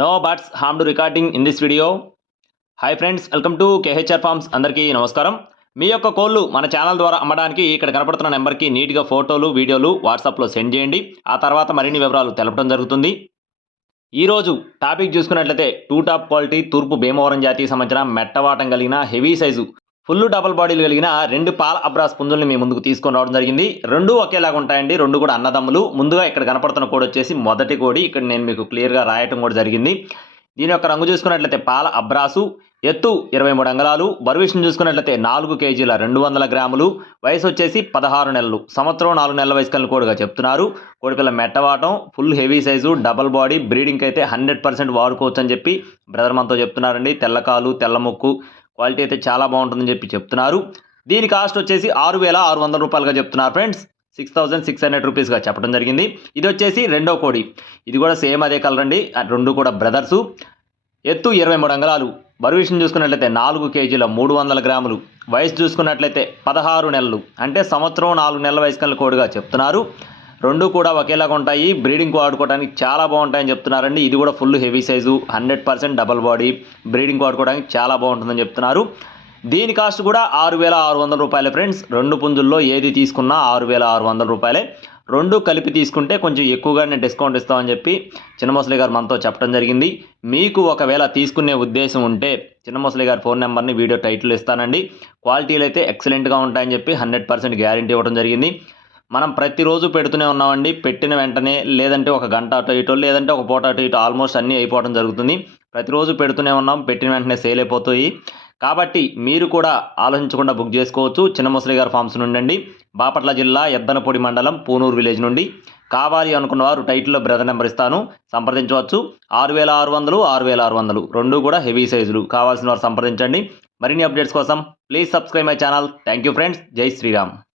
No birds harm to recording in this video hi friends welcome to KHR farms అందరికీ నమస్కారం. మీ యొక్క కోళ్ళు మన ఛానల్ ద్వారా అమ్మడానికి ఇక్కడ కనపడుతున్న నెంబర్కి నీట్గా ఫోటోలు వీడియోలు వాట్సాప్లో సెండ్ చేయండి. ఆ తర్వాత మరిన్ని వివరాలు తెలపడం జరుగుతుంది. ఈరోజు టాపిక్ చూసుకున్నట్లయితే టూ టాప్ క్వాలిటీ తూర్పు భీమవరం జాతికి సంబంధించిన మెట్టవాటం కలిగిన హెవీ సైజు ఫుల్ డబల్ బాడీలు కలిగిన రెండు పాల అబ్రాస్ పుంజుల్ని మీ ముందుకు తీసుకొని రావడం జరిగింది. రెండు ఒకేలాగా ఉంటాయండి. రెండు కూడా అన్నదమ్ములు. ముందుగా ఇక్కడ కనపడుతున్న కోడి వచ్చేసి మొదటి కోడి. ఇక్కడ నేను మీకు క్లియర్గా రాయటం కూడా జరిగింది. దీని యొక్క రంగు చూసుకున్నట్లయితే పాల అబ్రాసు. ఎత్తు ఇరవై మూడు అంగళాలు. బరువిషం చూసుకున్నట్లయితే నాలుగు కేజీల రెండు వందల గ్రాములు. వయసు వచ్చేసి పదహారు నెలలు. సంవత్సరం నాలుగు నెలల వయసు కలిగిన కోడిగా చెప్తున్నారు. కోడిపిల్ల మెట్టవాటం. Full heavy size. Double body. బ్రీడింగ్కి అయితే హండ్రెడ్ పర్సెంట్ వాడుకోవచ్చు అని చెప్పి బ్రదర్ మనతో చెప్తున్నారండి. తెల్లకాలు తెల్ల ముక్కు. క్వాలిటీ అయితే చాలా బాగుంటుందని చెప్పి చెప్తున్నారు. దీని కాస్ట్ వచ్చేసి ఆరు వేల ఆరు వందల రూపాయలుగా చెప్తున్నారు friends. Six thousand six hundred రూపీస్గా చెప్పడం జరిగింది. ఇది వచ్చేసి రెండో కోడి. ఇది కూడా సేమ్ అదే కలర్ అండి. రెండు కూడా బ్రదర్సు. ఎత్తు ఇరవై మూడు అంగళాలు. బరువు విషయం చూసుకున్నట్లయితే నాలుగు కేజీల మూడు వందల గ్రాములు. వయసు చూసుకున్నట్లయితే పదహారు నెలలు. అంటే సంవత్సరం నాలుగు నెలల వయసు కోడిగా చెప్తున్నారు. రెండు కూడా ఒకేలాగా ఉంటాయి. బ్రీడింగ్ ఆడుకోవడానికి చాలా బాగుంటాయని చెప్తున్నారండి. ఇది కూడా full heavy size hundred percent double body. Breeding వాడుకోవడానికి చాలా బాగుంటుందని చెప్తున్నారు. దీని కాస్ట్ కూడా ఆరు వేల ఆరు వందల రూపాయలే ఫ్రెండ్స్. రెండు పుంజుల్లో ఏది తీసుకున్నా ఆరు వేల ఆరు వందల రూపాయలే. రెండు కలిపి తీసుకుంటే కొంచెం ఎక్కువగానే డిస్కౌంట్ ఇస్తామని చెప్పి చిన్నమొసలి గారు మనతో చెప్పడం జరిగింది. మీకు ఒకవేళ తీసుకునే ఉద్దేశం ఉంటే చిన్నమొసలి గారి ఫోన్ నెంబర్ని వీడియో టైటిల్ ఇస్తానండి. క్వాలిటీలు అయితే ఎక్సలెంట్గా ఉంటాయని చెప్పి హండ్రెడ్ పర్సెంట్ గ్యారంటీ ఇవ్వడం జరిగింది. మనం ప్రతిరోజు పెడుతూనే ఉన్నామండి. పెట్టిన వెంటనే లేదంటే ఒక గంట అటు ఇటు లేదంటే ఒక పూట అటు ఇటు ఆల్మోస్ట్ అన్నీ అయిపోవడం జరుగుతుంది. ప్రతిరోజు పెడుతూనే ఉన్నాం. పెట్టిన వెంటనే సేల్ అయిపోతాయి. కాబట్టి మీరు కూడా ఆలోచించకుండా బుక్ చేసుకోవచ్చు. చిన్న ముసలి గారి ఫామ్స్ నుండి బాపట్ల జిల్లా ఎద్దనపొడి మండలం పూనూరు విలేజ్ నుండి. కావాలి అనుకున్న వారు టైటిల్లో బ్రదర్ నెంబర్ ఇస్తాను. సంప్రదించవచ్చు. ఆరు వేల ఆరు వందలు ఆరు వేల ఆరు వందలు. రెండు కూడా హెవీ సైజులు. కావాల్సిన వారు సంప్రదించండి. మరిన్ని అప్డేట్స్ కోసం please subscribe my channel. Thank you friends. జై శ్రీరామ్.